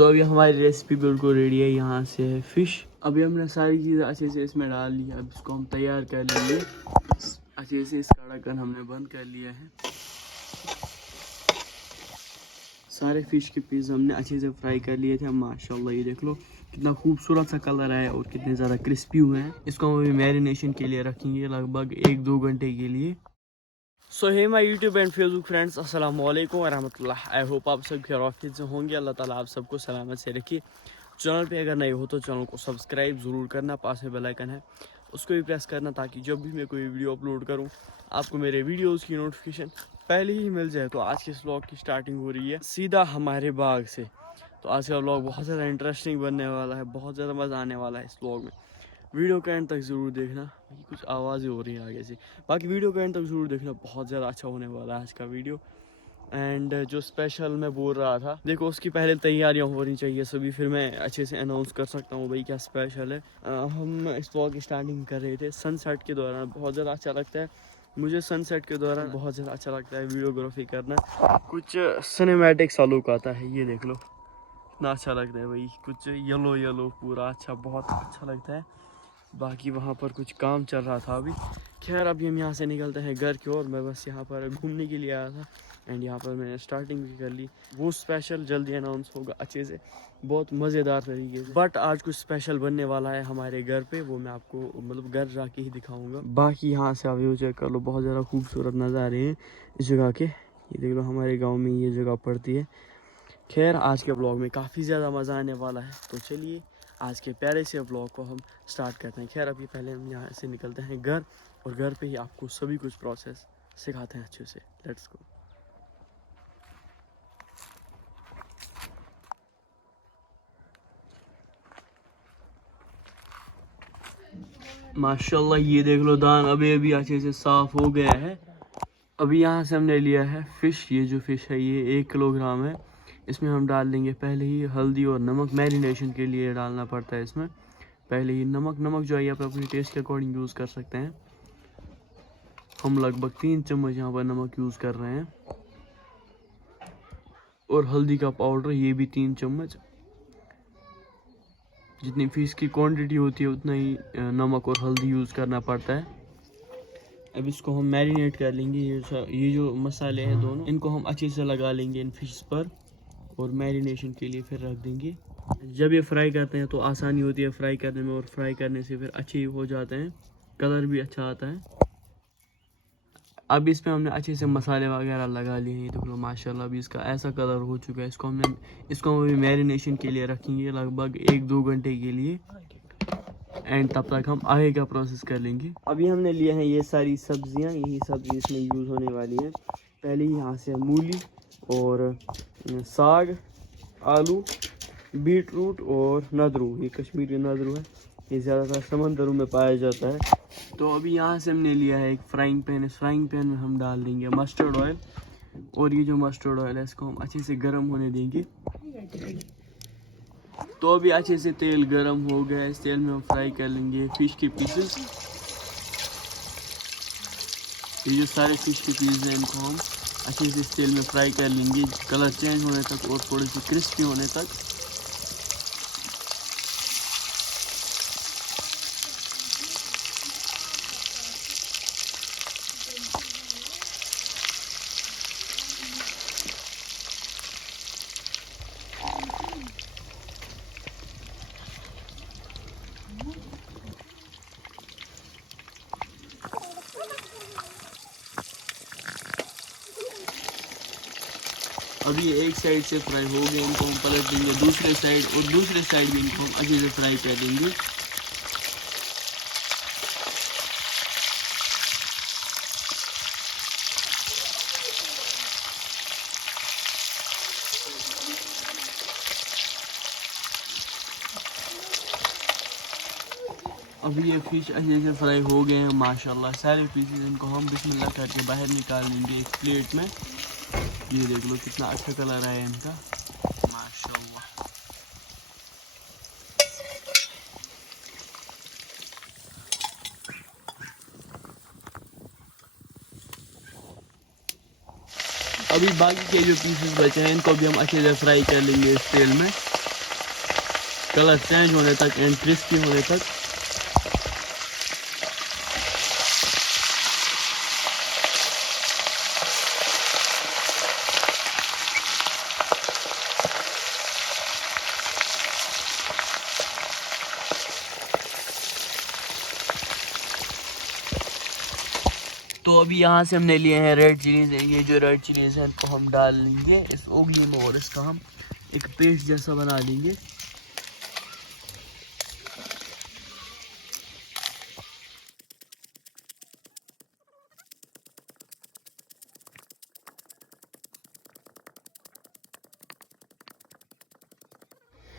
तो अभी हमारी रेसिपी बिल्कुल रेडी है। यहाँ से है फिश। अभी हमने सारी चीज़ें अच्छे से इसमें डाल ली है। अब इसको हम तैयार कर लेंगे अच्छे से। इसका ढक्कन हमने बंद कर लिया है। सारे फिश के पीस हमने अच्छे से फ्राई कर लिए थे। माशाल्लाह ये देख लो कितना खूबसूरत सा कलर है और कितने ज़्यादा क्रिस्पी हुए हैं। इसको हम अभी मैरिनेशन के लिए रखेंगे लगभग 1-2 घंटे के लिए। So hey my YouTube and Facebook friends, अस्सलाम वालेकुम वरहमतुल्लाह। आई होप आप सब खैरियत से होंगे। अल्लाह ताला आप सबको सलामत से रखिए। चैनल पे अगर नए हो तो चैनल को सब्सक्राइब ज़रूर करना। पास में बेल आइकन है उसको भी प्रेस करना ताकि जब भी मैं कोई वीडियो अपलोड करूं आपको मेरे वीडियोस की नोटिफिकेशन पहले ही मिल जाए। तो आज के इस व्लॉग की स्टार्टिंग हो रही है सीधा हमारे बाग से। तो आज का व्लॉग बहुत ज़्यादा इंटरेस्टिंग बनने वाला है। बहुत ज़्यादा मज़ा आने वाला है इस व्लॉग में। वीडियो का एंड तक ज़रूर देखना। कुछ आवाज़ें हो रही हैं आगे से। बाकी वीडियो का एंड तक ज़रूर देखना। बहुत ज़्यादा अच्छा होने वाला है आज का वीडियो। एंड जो स्पेशल मैं बोल रहा था, देखो उसकी पहले तैयारियां होनी चाहिए सभी, फिर मैं अच्छे से अनाउंस कर सकता हूँ भाई क्या स्पेशल है। हम इस व्लॉग की स्टार्टिंग कर रहे थे सनसेट के दौरान। बहुत ज़्यादा अच्छा लगता है मुझे सनसेट के दौरान। बहुत ज़्यादा अच्छा लगता है वीडियोग्राफी करना। कुछ सिनेमैटिक सा लुक आता है। ये देख लो कितना अच्छा लगता है भाई। कुछ येलो येलो पूरा अच्छा, बहुत अच्छा लगता है। बाकी वहाँ पर कुछ काम चल रहा था अभी। खैर अभी हम यहाँ से निकलते हैं घर की ओर। मैं बस यहाँ पर घूमने के लिए आया था एंड यहाँ पर मैंने स्टार्टिंग भी कर ली। वो स्पेशल जल्दी अनाउंस होगा अच्छे से, बहुत मज़ेदार तरीके से। बट आज कुछ स्पेशल बनने वाला है हमारे घर पे, वो मैं आपको मतलब घर जाके ही दिखाऊंगा। बाकी यहाँ से आप व्यू चेक कर लो, बहुत ज़्यादा खूबसूरत नज़ारे हैं इस जगह के। ये देख लो हमारे गाँव में ये जगह पड़ती है। खैर आज के ब्लॉग में काफ़ी ज़्यादा मज़ा आने वाला है। तो चलिए आज के प्यारे से ब्लॉग को हम स्टार्ट करते हैं। खैर अभी पहले हम यहाँ से निकलते हैं घर और घर पे ही आपको सभी कुछ प्रोसेस सिखाते हैं अच्छे से। Let's go. माशाल्लाह ये देख लो दान अभी अभी अच्छे से साफ़ हो गया है। अभी यहाँ से हमने लिया है फ़िश। ये जो फ़िश है ये 1 किलोग्राम है। इसमें हम डाल देंगे पहले ही हल्दी और नमक। मैरिनेशन के लिए डालना पड़ता है इसमें पहले ही नमक जो है आप अपने टेस्ट के अकॉर्डिंग यूज़ कर सकते हैं। हम लगभग 3 चम्मच यहाँ पर नमक यूज़ कर रहे हैं और हल्दी का पाउडर ये भी 3 चम्मच। जितनी फ़िश की क्वांटिटी होती है उतना ही नमक और हल्दी यूज़ करना पड़ता है। अब इसको हम मैरिनेट कर लेंगे। ये जो मसाले हैं दोनों, इनको हम अच्छे से लगा लेंगे इन फिश पर और मैरिनेशन के लिए फिर रख देंगे। जब ये फ्राई करते हैं तो आसानी होती है फ्राई करने में और फ्राई करने से फिर अच्छे हो जाते हैं, कलर भी अच्छा आता है। अब इसमें हमने अच्छे से मसाले वगैरह लगा लिए हैं। ये देख लो माशाल्लाह अभी इसका ऐसा कलर हो चुका है। इसको हम अभी मैरिनेशन के लिए रखेंगे लगभग 1-2 घंटे के लिए एंड तब तक हम आगे का प्रोसेस कर लेंगे। अभी हमने लिए हैं ये सारी सब्जियां, यही सब्जी इसमें यूज़ होने वाली है। पहले ही यहाँ से मूली और साग, आलू, बीट रूट और नदरू। ये कश्मीरी नदरू है, ये ज़्यादातर समंदरों में पाया जाता है। तो अभी यहाँ से हमने लिया है एक फ्राइंग पैन। इस फ्राइंग पैन में हम डाल देंगे मस्टर्ड ऑयल और ये जो मस्टर्ड ऑयल है इसको हम अच्छे से गर्म होने देंगे। तो अभी अच्छे से तेल गर्म हो गया। इस तेल में हम फ्राई कर लेंगे फिश के पीसेस। ये जो सारे फिश के पीसेस हैं इनको हम अच्छे से इस तेल में फ्राई कर लेंगे कलर चेंज होने तक और थोड़े से क्रिस्पी होने तक। अभी ये एक साइड से फ्राई हो गए, इनको हम पलट देंगे दूसरे साइड और दूसरे साइड भी इनको हम अच्छे से फ्राई कर देंगे। अभी ये फिश अच्छे से फ्राई हो गए हैं माशाल्लाह सारे पीसेस। इनको हम बिस्मिल्लाह करके बाहर निकाल लेंगे एक प्लेट में। ये देख लो कितना अच्छा कलर आया इनका माशाल्लाह। अभी बाकी के जो पीसेस बचे हैं इनको भी हम अच्छे से फ्राई कर लेंगे इस तेल में। कलर चेंज होने तक एंड क्रिस्पी होने तक। तो अभी यहाँ से हमने लिए हैं रेड चिलीज। ये जो रेड चिलीज है इनको हम डाल लेंगे इस उगली में और इसका हम एक पेस्ट जैसा बना लेंगे।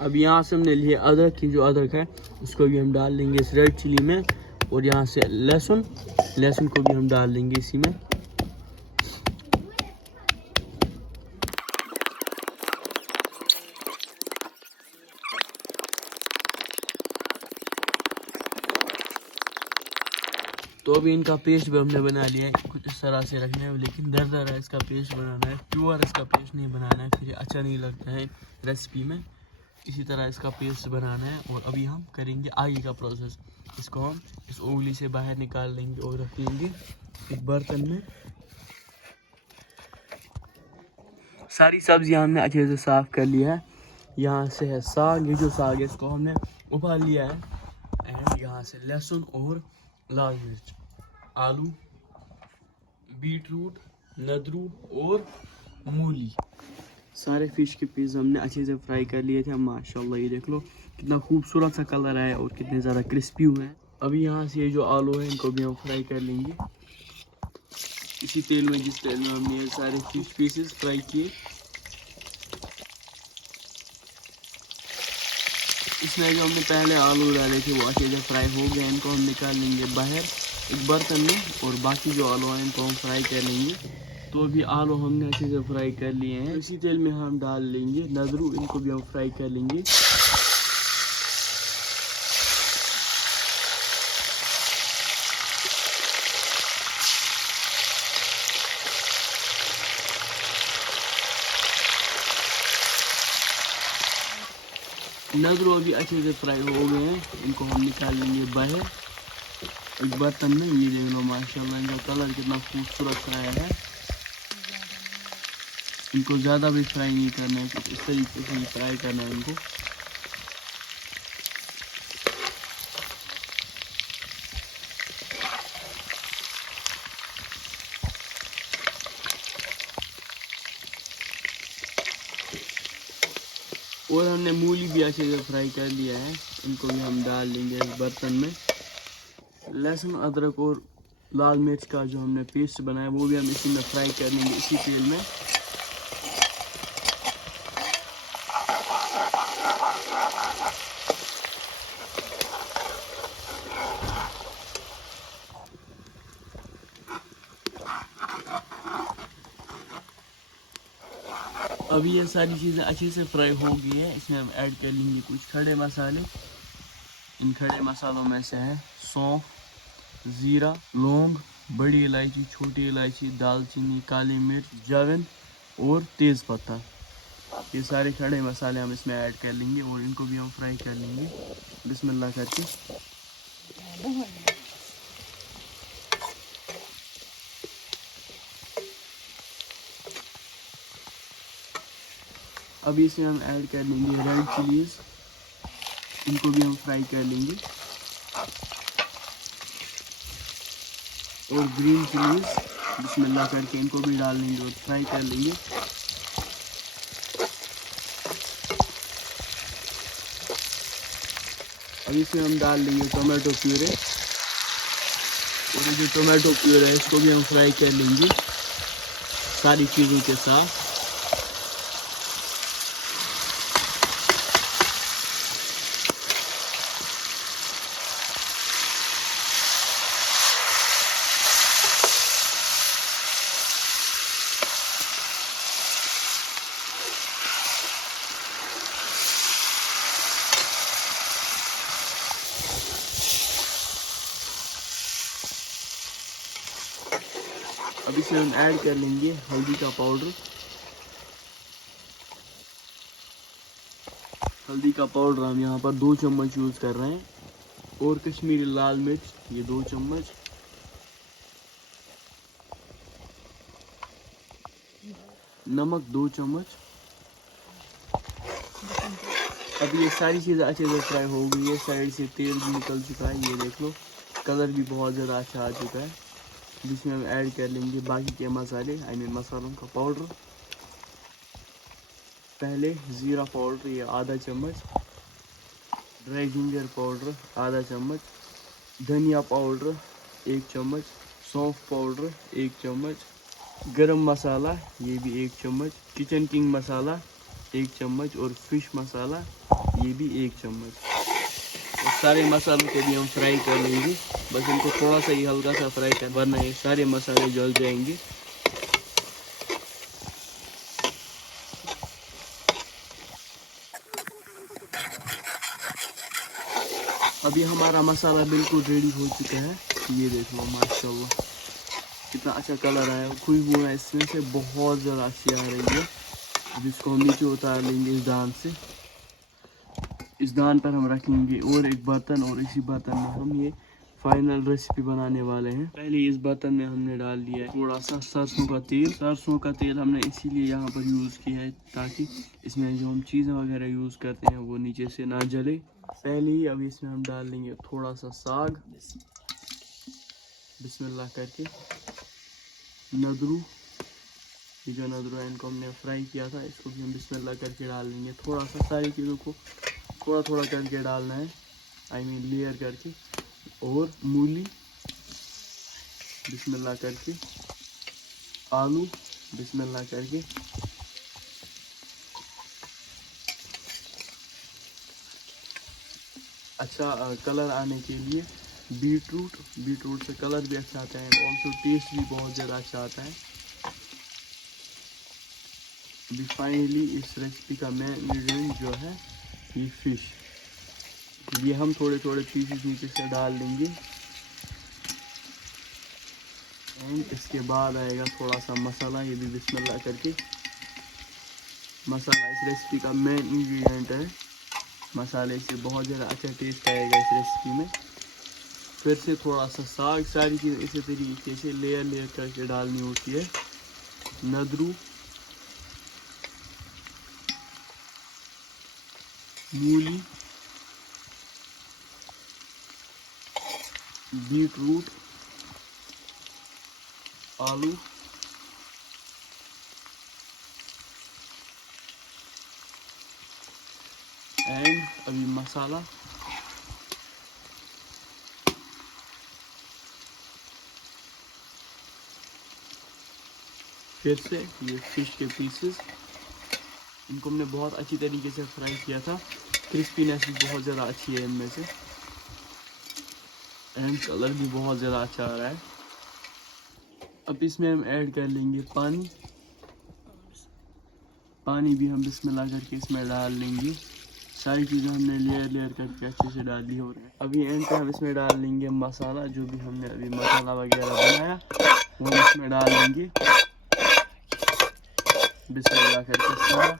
अब यहाँ से हमने लिए अदरक की, जो अदरक है उसको भी हम डाल देंगे इस रेड चिली में। और यहाँ से लहसुन को भी हम डाल देंगे इसी में। तो अभी इनका पेस्ट भी हमने बना लिया है। कुछ इस तरह से रखना है, लेकिन दरदरा है इसका पेस्ट बनाना है, प्योर इसका पेस्ट नहीं बनाना है, फिर अच्छा नहीं लगता है रेसिपी में। इसी तरह इसका पेस्ट बनाना है। और अभी हम करेंगे आगे का प्रोसेस। इसको हम इस उंगली से बाहर निकाल लेंगे और रख लेंगे एक बर्तन में। सारी सब्जियां हमने अच्छे से साफ कर लिया है। यहाँ से है साग, ये जो साग है इसको हमने उबाल लिया है। एंड यहाँ से लहसुन और लाल मिर्च, आलू, बीट रूट, नदरू और मूली, सारे फिश के पीस हमने अच्छे से फ्राई कर लिए थे। माशाल्लाह ये देख लो कितना खूबसूरत सा कलर है और कितने ज़्यादा क्रिस्पी हुए हैं। अभी यहाँ से ये जो आलू है इनको भी हम फ्राई कर लेंगे इसी तेल में, जिस तेल में हमने ये सारे फिश पीसेस फ्राई किए। इसमें जो हमने पहले आलू डाले थे वो अच्छे से फ्राई हो गए। इनको हम निकाल लेंगे बाहर एक बर्तन में और बाकी जो आलू हैं इनको हम फ्राई कर लेंगे। तो अभी आलू हमने अच्छे से फ्राई कर लिए हैं। इसी तेल में हम डाल लेंगे नदरू, इनको भी हम फ्राई कर लेंगे। नदरू अभी अच्छे से फ्राई हो गए हैं, इनको हम निकाल लेंगे बाहर एक बर्तन में। ये देख लो माशाल्लाह इनका कलर कितना खूबसूरत आया है। इनको ज़्यादा भी फ्राई नहीं करना है, कुछ इस तरीके से फ्राई करना है इनको। और हमने मूली भी अच्छे से फ्राई कर लिया है, इनको भी हम डाल लेंगे इस बर्तन में। लहसुन, अदरक और लाल मिर्च का जो हमने पेस्ट बनाया वो भी हम इसी में फ्राई कर लेंगे इसी तेल में। अभी ये सारी चीज़ें अच्छे से फ्राई हो गई है। इसमें हम ऐड कर लेंगे कुछ खड़े मसाले। इन खड़े मसालों में से है सौंफ, ज़ीरा, लौंग, बड़ी इलायची, छोटी इलायची, दालचीनी, काली मिर्च, जाविन और तेज़ पत्ता। ये सारे खड़े मसाले हम इसमें ऐड कर लेंगे और इनको भी हम फ्राई कर लेंगे बिस्मिल्लाह करके। अभी इसमें हम ऐड कर लेंगे रेड चिलीज़, इनको भी हम फ्राई कर लेंगे। और ग्रीन चिलीज़ बिस्मिल्लाह करके इनको भी डाल लेंगे और फ्राई कर लेंगे। अब इसमें हम डाल लेंगे टोमेटो प्यूरे। और ये जो टोमेटो प्यूरे है इसको भी हम फ्राई कर लेंगे सारी चीज़ों के साथ। अब इसमें हम ऐड कर लेंगे हल्दी का पाउडर, हल्दी का पाउडर हम यहाँ पर 2 चम्मच यूज़ कर रहे हैं, और कश्मीरी लाल मिर्च ये 2 चम्मच, नमक 2 चम्मच। अब ये सारी चीज़ें अच्छे से फ्राई हो गई है, साइड से तेल भी निकल चुका है, ये देख लो कलर भी बहुत ज़्यादा अच्छा आ चुका है, जिसमें हम ऐड कर लेंगे बाकी के मसाले, आई मीन मसालों का पाउडर। पहले ज़ीरा पाउडर ये आधा चम्मच, ड्राई जिंजर पाउडर आधा चम्मच, धनिया पाउडर 1 चम्मच, सौंफ पाउडर 1 चम्मच, गरम मसाला ये भी 1 चम्मच, किचन किंग मसाला 1 चम्मच, और फिश मसाला ये भी 1 चम्मच। और सारे मसालों को भी हम फ्राई कर लेंगे, बस इनको थोड़ा सा ही हल्का सा फ्राई कर, वरना ये सारे मसाले जल जाएंगे। अभी हमारा मसाला बिल्कुल रेडी हो चुका है, ये देख लो माशाल्लाह कितना अच्छा कलर आया, खुशबू है इसमें से बहुत ज़्यादा अच्छी आ रही है। अब इसको हम नीचे उतार लेंगे इस दान से, इस दान पर हम रखेंगे और एक बर्तन, और इसी बर्तन में हम ये फाइनल रेसिपी बनाने वाले हैं। पहले इस बर्तन में हमने डाल दिया है थोड़ा सा सरसों का तेल। सरसों का तेल हमने इसीलिए यहाँ पर यूज़ किया है ताकि इसमें जो हम चीज़ें वगैरह यूज़ करते हैं वो नीचे से ना जले। पहले ही अभी इसमें हम डाल लेंगे थोड़ा सा साग, बिस्मिल्लाह करके, नदरू, ये जो नदरू है इनको हमने फ्राई किया था, इसको भी हम बिस्मिल्लाह करके डाल लेंगे। थोड़ा सा सारी चीज़ों को थोड़ा थोड़ा करके डालना है, आई मीन लेयर करके। और मूली बिस्मिल्लाह करके, आलू बिस्मिल्लाह करके, अच्छा कलर आने के लिए बीटरूट, बीटरूट से कलर भी अच्छा आता है, ऑल्सो टेस्ट भी बहुत ज़्यादा अच्छा आता है। अभी फाइनली इस रेसिपी का मेन इंग्रेडिएंट जो है ये फ़िश, ये हम थोड़े थोड़े पीसेस नीचे से डाल लेंगे। एंड इसके बाद आएगा थोड़ा सा मसाला, ये भी बिस्मिल्लाह करके। मसाला इस रेसिपी का मेन इंग्रेडिएंट है, मसाले से बहुत ज़्यादा अच्छा टेस्ट आएगा इस रेसिपी में। फिर से थोड़ा सा साग, सारी चीज़ इसी तरीके से लेयर लेयर करके डालनी होती है। नदरू, मूली, बीटरूट, आलू, एंड अभी मसाला। फिर से ये फिश के पीसेस, इनको हमने बहुत अच्छी तरीके से फ्राई किया था, क्रिस्पीनेस भी बहुत ज़्यादा अच्छी है इनमें से, एंड कलर भी बहुत ज़्यादा अच्छा आ रहा है। अब इसमें हम ऐड कर लेंगे पानी, पानी भी हम बिस्मिल्लाह करके इसमें डाल लेंगे। सारी चीज़ें हमने लेयर लेयर करके अच्छे से डाल दी हो रहा है। अभी एंड पे हम इसमें डाल लेंगे मसाला, जो भी हमने अभी मसाला वगैरह बनाया वो हम इसमें डाल लेंगे बिस्मिल्लाह करके सारा।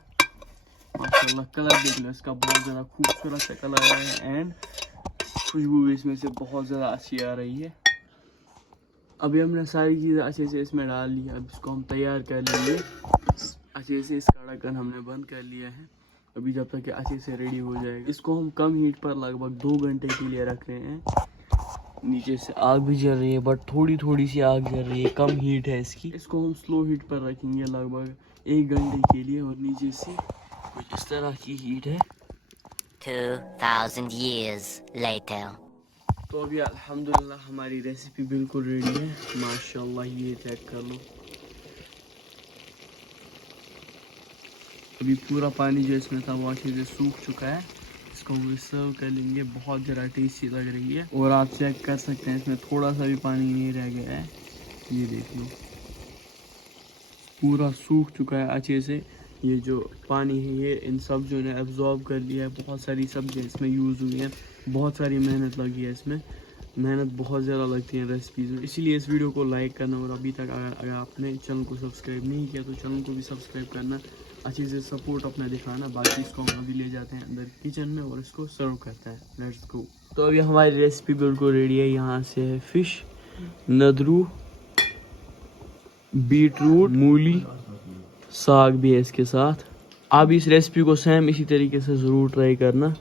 माशाल्लाह कलर देख लो इसका, बहुत ज़्यादा खूबसूरत सा कलर है, एंड खुशबू भी इसमें से बहुत ज़्यादा अच्छी आ रही है। अभी हमने सारी चीज़ें अच्छे से इसमें डाल ली है, अब इसको हम तैयार कर लेंगे अच्छे से। इसका ढक्कन हमने बंद कर लिया है, अभी जब तक अच्छे से रेडी हो जाएगा। इसको हम कम हीट पर लगभग 2 घंटे के लिए रख रहे हैं। नीचे से आग भी जल रही है, बट थोड़ी थोड़ी सी आग जल रही है, कम हीट है इसकी। इसको हम स्लो हीट पर रखेंगे लगभग 1 घंटे के लिए, और नीचे से कुछ इस तरह की हीट है। 2000 years later. तो अभी अल्हम्दुलिल्लाह हमारी रेसिपी बिल्कुल रेडी है माशाल्लाह, ये चेक कर लो। अभी पूरा पानी जो इसमें था वो अच्छे से सूख चुका है, इसको हम सर्व कर लेंगे, बहुत ज़्यादा टेस्टी लग रही है। और आप चेक कर सकते हैं इसमें थोड़ा सा भी पानी नहीं रह गया है, ये देख लो पूरा सूख चुका है अच्छे से। ये जो पानी है ये इन सब्जियों ने एब्जॉर्ब कर लिया है, बहुत सारी सब्जियाँ इसमें यूज़ हुई हैं, बहुत सारी मेहनत लगी है इसमें, मेहनत बहुत ज़्यादा लगती है रेसिपीज़ में। इसीलिए इस वीडियो को लाइक करना, और अभी तक अगर आपने चैनल को सब्सक्राइब नहीं किया तो चैनल को भी सब्सक्राइब करना। अच्छे से सपोर्ट अपना दिखाना। बाकी इसको हम अभी ले जाते हैं अंदर किचन में और इसको सर्व करते हैं। Let's go. तो अभी हमारी रेसिपी बिल्कुल रेडी है। यहाँ से है फिश, नदरू, बीटरूट, मूली, साग भी है इसके साथ। आप इस रेसिपी को सेम इसी तरीके से ज़रूर ट्राई करना।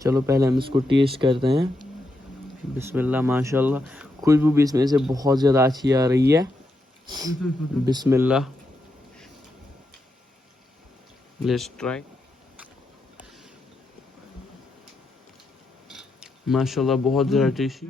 चलो पहले हम इसको टेस्ट करते हैं। बिस्मिल्लाह, माशाल्लाह, खुशबू भी इसमें से बहुत ज़्यादा अच्छी आ रही है। बिस्मिल्लाह, लेट्स ट्राई। माशाल्लाह बहुत ज़्यादा टेस्टी।